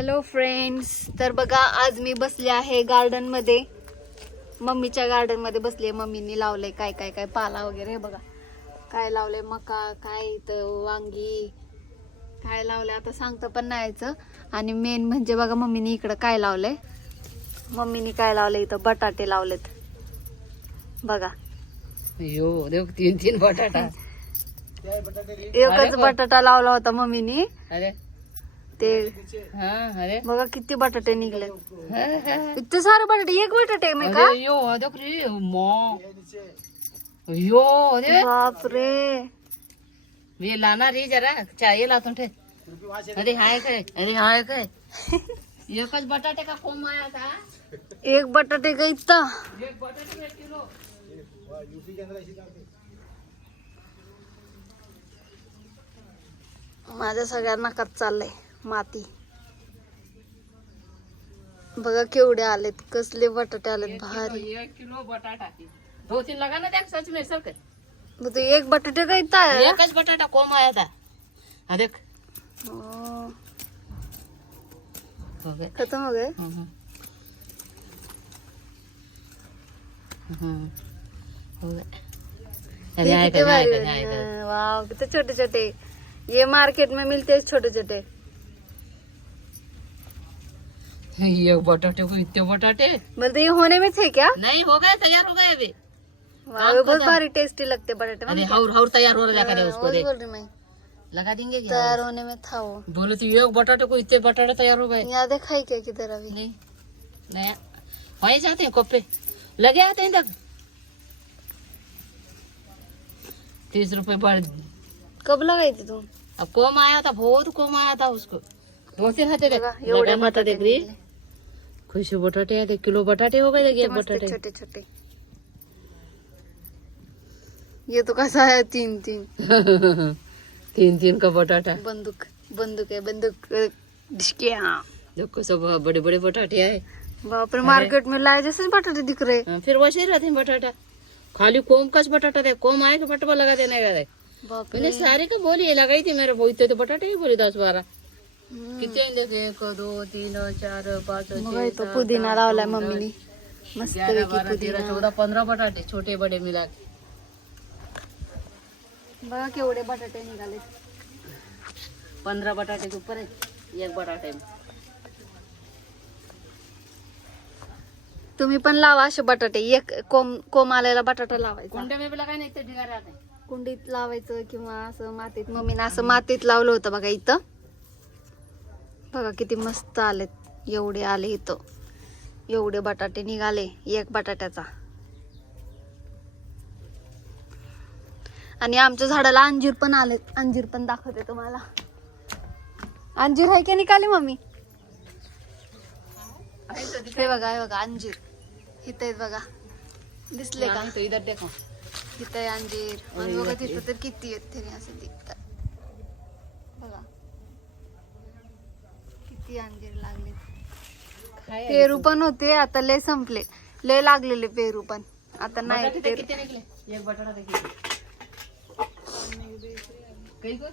Hello friends, तर बघा आज मी बसले आहे गार्डन मध्ये, मम्मीच्या गार्डन मध्ये बसले. मम्मीने लावलंय काय काय काय पाला वगैरे. बघा काय लावलंय, मका, काय इथं वांगी, काय लावलंय आता सांगतं पण नाही यायचं. आणि मेन म्हणजे बघा मम्मीने इकडं काय लावलंय. मम्मीने काय लावलंय इथं, बटाटे लावलेत बघा. यो देव, 3 बटाटा. एकच बटाटा लावला होता मम्मीने. अरे ते अरे बघा किती बटाटे निघले, इतके सारे बटाटे. एक बटाटे में का? यो देख रे मो, यो अरे बाप रे. मी लाना रे जरा चाय लातो ठे. अरे हाय काय, अरे हाय काय. एकच बटाटे का कोम आया था. एक बटाटे का इतना. एक बटाटे 1 किलो. माझ्या सगळ्यांना कच चाललंय माती. बघा केवढे आलेत, कसले बटाटे आलेत भारी. 1 किलो बटाटा 2-3 लगा ना देख, सच में सर. मग ते एक बटाटे का इतना है. एकच बटाटा कोम आया था. हा देख ओ, हो गए. खत्म हो गए. हो गए. ये अरे आए कितने भारी आए बने. वाव, कितने छोटे छोटे. ये मार्केट में मिलते हैं छोटे छोटे. ये बटाटे को इतने बटाटे बोलते ये होने में थे क्या. नहीं हो गए, तैयार हो गए अभी. वाह, ये बहुत भारी टेस्टी लगते बटाटे. अरे हाउर तैयार हो रहा है उसको वही देख. बोल रही मैं, लगा देंगे क्या. तैयार होने में था वो. बोले तो ये बटाटे को इतने बटाटे तैयार हो गए. यहाँ देखा ही क्या किधर अभी. नहीं नया वहीं जाते हैं कोपे लगे आते हैं तक. 30 रुपए बढ़. कब लगाई थी तुम. अब कोम आया था, बहुत कोम आया था उसको. 2-3 हाथे देख. बघा, एवढे लगा बटाटे देख रही. निघले. खुशी बटाटे है, 1 किलो बटाटे हो गए. देखिए कितने मस्त बटाटे छोटे छोटे. ये तो कैसा है, 3-3 3 का बटाटा. बंदूक. बंदूक है बंदूक. डिस्किया. देखो सब बड़े बड़े बटाटे आए. बाप रे, मार्केट में लाए जैसे बटाटे दिख रहे. हाँ, फिर वैसे ही रहते हैं बटाटा. खाली कोम का बटाटा दे, कोम आए के पटवा लगा देने का दे. बाप मैंने रे. सारे का बोली लगाई थी मेरे बोलते तो बटाटे ही बोली 10-12. हम्म. कितने देखे 1 2 3 4 5 बघा 6 इथं पुदिना लावलाय मम्मीने. मस्त 11 पैकी 12 13 पुदिना. 14 15 बटाटे छोटे बड़े मिला के. बघा केवढे बटाटे निघाले. 15 बटाटे के ऊपर है एक बटाटे में. तुम्ही पण लावा असे बटाटे. एक कोम आलेला बटाटा लावायचा. कुंडे में भी लगाए नहीं तो ढिगारे आते हैं. कुंडीत लावायचं किंवा असं मातीत. मम्मीने असं मातीत लावलं होतं बघा इथं. बघा किती मस्त आलेत. एवढे आले इथं, एवढे बटाटे निघाले एक बटाट्याचा. आणि आमच्या झाडाला अंजीर पण आलेत. अंजीर पण दाखवते तुम्हाला. अंजीर आहे की निघाली मम्मी. हे बघा, हे बघा अंजीर इथं आहेत बघा. दिसले का. तो इधर देखो. इथं आहे अंजीर. आणि बघा तिथं तर किती आहेत तरी असं दिसतात. बघा किती अंजीर लागले. पेरू पण होते, आता लय संपले. लय लागलेले पेरू पण आता नाही. बटाटे पेरू कितने निकले. एक बटाटा देखिए. कई को